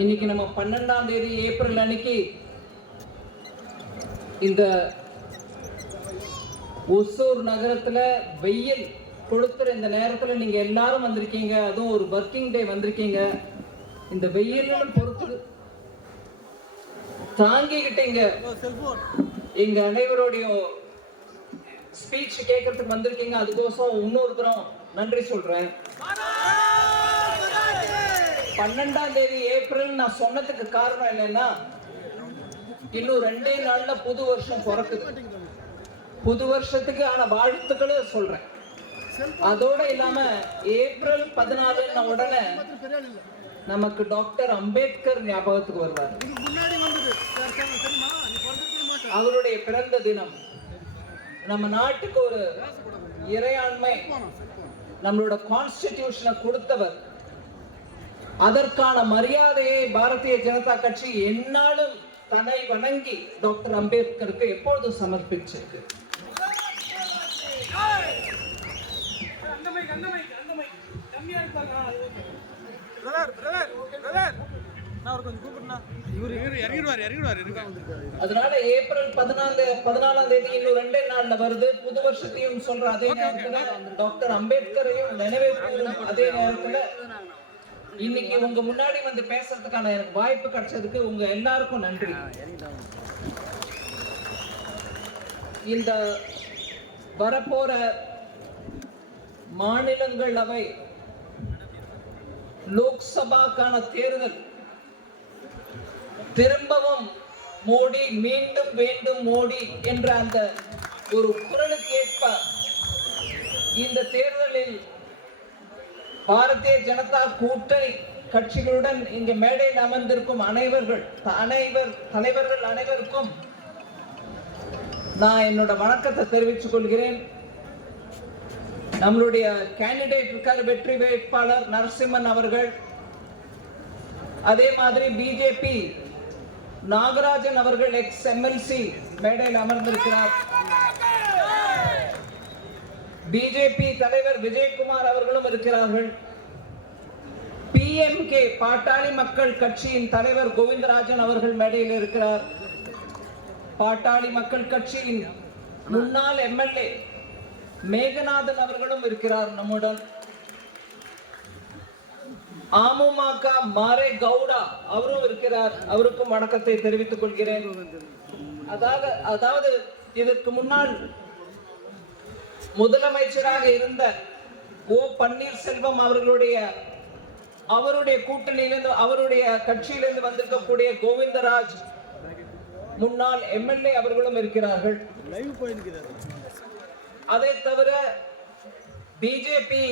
இன்னைக்கு நம்ம 12ஆம் தேதி ஏப்ரல் அன்னைக்கு இந்த ஒசூர் நகரத்துல வெயில் கொளுத்துற இந்த நேரத்துல நீங்க எல்லாரும் வந்திருக்கீங்க. அதுவும் ஒரு ஒர்க்கிங் டே வந்திருக்கீங்க. இந்த வெயிலும் பொறுத்து தாங்கிக்கிட்டீங்க. எங்க அனைவருடைய ஸ்பீச் கேட்கறதுக்கு வந்திருக்கீங்க. அதுக்கோசம் இன்னொரு தரம் நன்றி சொல்றேன். 12ஆம் தேதி ஏப்ரல் நான் சொன்னதுக்கு காரணம் என்னன்னா, இன்னும் 2 நாள்ல புது வருஷம் பிறக்குது. புது வருஷத்துக்கு ஆன வாழ்த்துக்களை சொல்றேன். அதோட இல்லாம ஏப்ரல் 14 உடனே நமக்கு டாக்டர் அம்பேத்கர் ஞாபகத்துக்கு வருவார். அவருடைய பிறந்த தினம். நம்ம நாட்டுக்கு ஒரு இறையாண்மை நம்மளோட கான்ஸ்டிடியூஷனை கொடுத்தவர். அதற்கான மரியாதையை பாரதிய ஜனதா கட்சி எந்நாளும் தன்னை வணங்கி டாக்டர் அம்பேத்கருக்கு எப்பொழுதும் சமர்ப்பிச்சிருக்கு. அதனால ஏப்ரல் 14ஆம் தேதி இன்னும் 2 நாள்ல வருது. புது வருஷத்தையும் சொல்ற அதே நேரத்துல டாக்டர் அம்பேத்கரையும் நினைவேற்றும் அதே நேரத்துல இன்னைக்கு உங்க முன்னாடி வந்து பேசுறதுக்கான எனக்கு வாய்ப்பு கிடைச்சதுக்கு உங்க எல்லாருக்கும் நன்றி. இந்த வரப்போற மாநிலங்களவை லோக்சபாக்கான தேர்தல் திரும்பவும் மோடி, மீண்டும் வேண்டும் மோடி என்ற அந்த ஒரு குரலுக்கு ஏற்ப இந்த தேர்தலில் பாரதிய ஜனதா கூட்டணி கட்சிகளுடன் இங்கு மேடையில் அமர்ந்திருக்கும் தலைவர்கள் அனைவருக்கும் நான் என்னோட வணக்கத்தை தெரிவித்துக் கொள்கிறேன். நம்மளுடைய கேண்டிடேட் இருக்கார், வெற்றி வேட்பாளர் நரசிம்மன் அவர்கள். அதே மாதிரி பிஜேபி நாகராஜன் அவர்கள் எக்ஸ் எம்எல்சி மேடையில் அமர்ந்திருக்கிறார். பிஜேபி தலைவர் விஜயகுமார் அவர்களும் இருக்கிறார்கள். பிஎம்கே பாட்டாளி மக்கள் கட்சியின் தலைவர் கோவிந்தராஜன் அவர்கள் மேடையில் இருக்கிறார். பாட்டாளி மக்கள் கட்சியின் முன்னாள் எம்எல்ஏ மேகநாதன் அவர்களும் இருக்கிறார் நம்முடன். அமமுக மாரே கவுடா அவரும் இருக்கிறார். அவருக்கும் வணக்கத்தை தெரிவித்துக் கொள்கிறேன். அதாவது இதற்கு முன்னால் முதலமைச்சராக இருந்த ஓ பன்னீர்செல்வம் அவருடைய கூட்டணியிலிருந்து அவருடைய கட்சியிலிருந்து வந்திருக்கக்கூடிய கோவிந்தராஜ் முன்னாள் எம்எல்ஏ அவர்களும் இருக்கிறார்கள். அதை தவிர பிஜேபி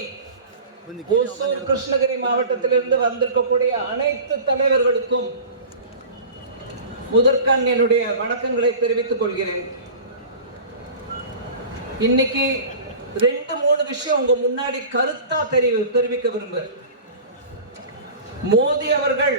ஒசூர் கிருஷ்ணகிரி மாவட்டத்திலிருந்து வந்திருக்கக்கூடிய அனைத்து தலைவர்களுக்கும் முதற்கண் என்னுடைய வணக்கங்களை தெரிவித்துக் கொள்கிறேன். இன்னைக்கு 2-3 விஷயம் உங்க முன்னாடி கருத்தா தெரிவிக்க விரும்புகிறேன். மோடி அவர்கள்